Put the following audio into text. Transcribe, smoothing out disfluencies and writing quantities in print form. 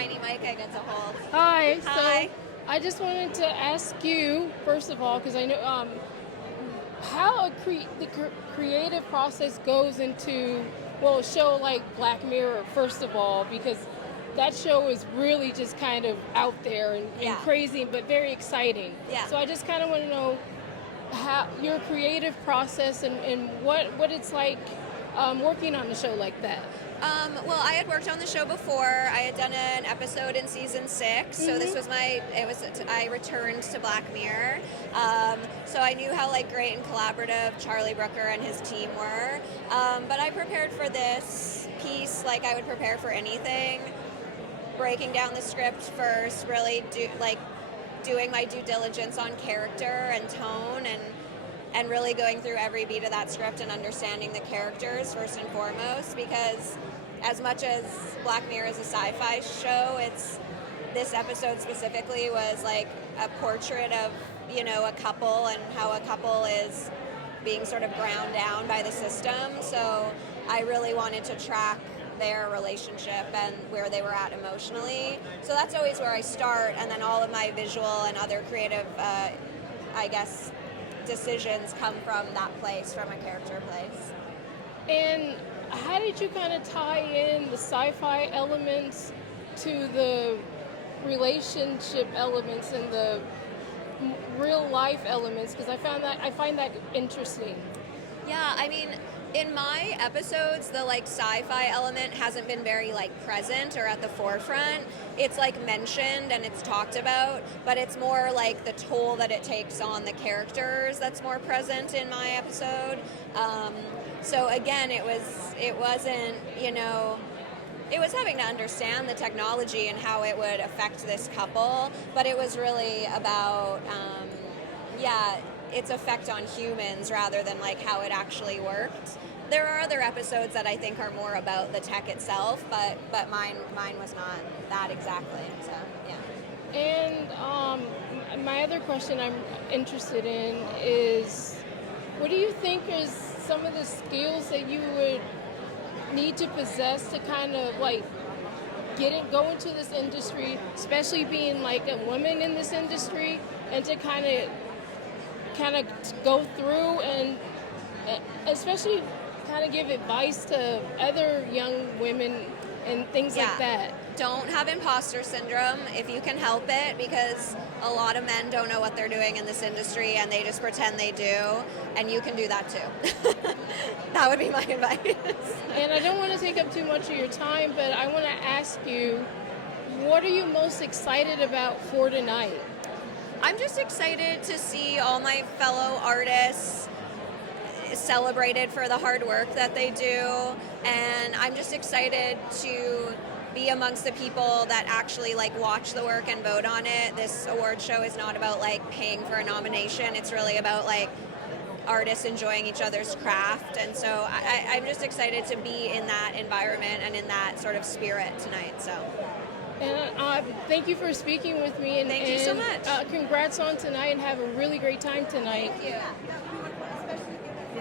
tiny mic I get to hold. Hi. Hi. So I just wanted to ask you, first of all, because I know how the creative process goes into, well, a show like Black Mirror, first of all, because that show is really just kind of out there and crazy, but very exciting. Yeah. So I just kind of want to know how your creative process and what it's like working on a show like that. Well, I had worked on the show before. I had done an episode in season 6, so this was I returned to Black Mirror. So I knew how great and collaborative Charlie Brooker and his team were. But I prepared for this piece like I would prepare for anything. Breaking down the script first, really doing my due diligence on character and tone and really going through every beat of that script and understanding the characters first and foremost, because as much as Black Mirror is a sci-fi show, this episode specifically was like a portrait of, a couple and how a couple is being sort of ground down by the system. So I really wanted to track their relationship and where they were at emotionally. So that's always where I start, and then all of my visual and other creative, decisions come from that place, from a character place. And how did you kind of tie in the sci-fi elements to the relationship elements and the real life elements? Because I find that interesting. Yeah, I mean, in my episodes, the sci-fi element hasn't been very present or at the forefront. It's mentioned and it's talked about, but it's more the toll that it takes on the characters that's more present in my episode. So again, it wasn't, it was having to understand the technology and how it would affect this couple, but it was really about, its effect on humans rather than how it actually worked. There are other episodes that I think are more about the tech itself, but mine was not that exactly. So yeah. And my other question I'm interested in is, what do you think is some of the skills that you would need to possess to kind of go into this industry, especially being a woman in this industry, and to kind of go through and especially kind of give advice to other young women and things like that? Don't have imposter syndrome if you can help it, because a lot of men don't know what they're doing in this industry and they just pretend they do, and you can do that too. That would be my advice. And I don't want to take up too much of your time, but I want to ask you, what are you most excited about for tonight? I'm just excited to see all my fellow artists celebrated for the hard work that they do, and I'm just excited to be amongst the people that actually watch the work and vote on it. This award show is not about paying for a nomination. It's really about artists enjoying each other's craft, and so I'm just excited to be in that environment and in that sort of spirit tonight. So. And thank you for speaking with me. Thank you so much. Congrats on tonight, and have a really great time tonight. Thank you.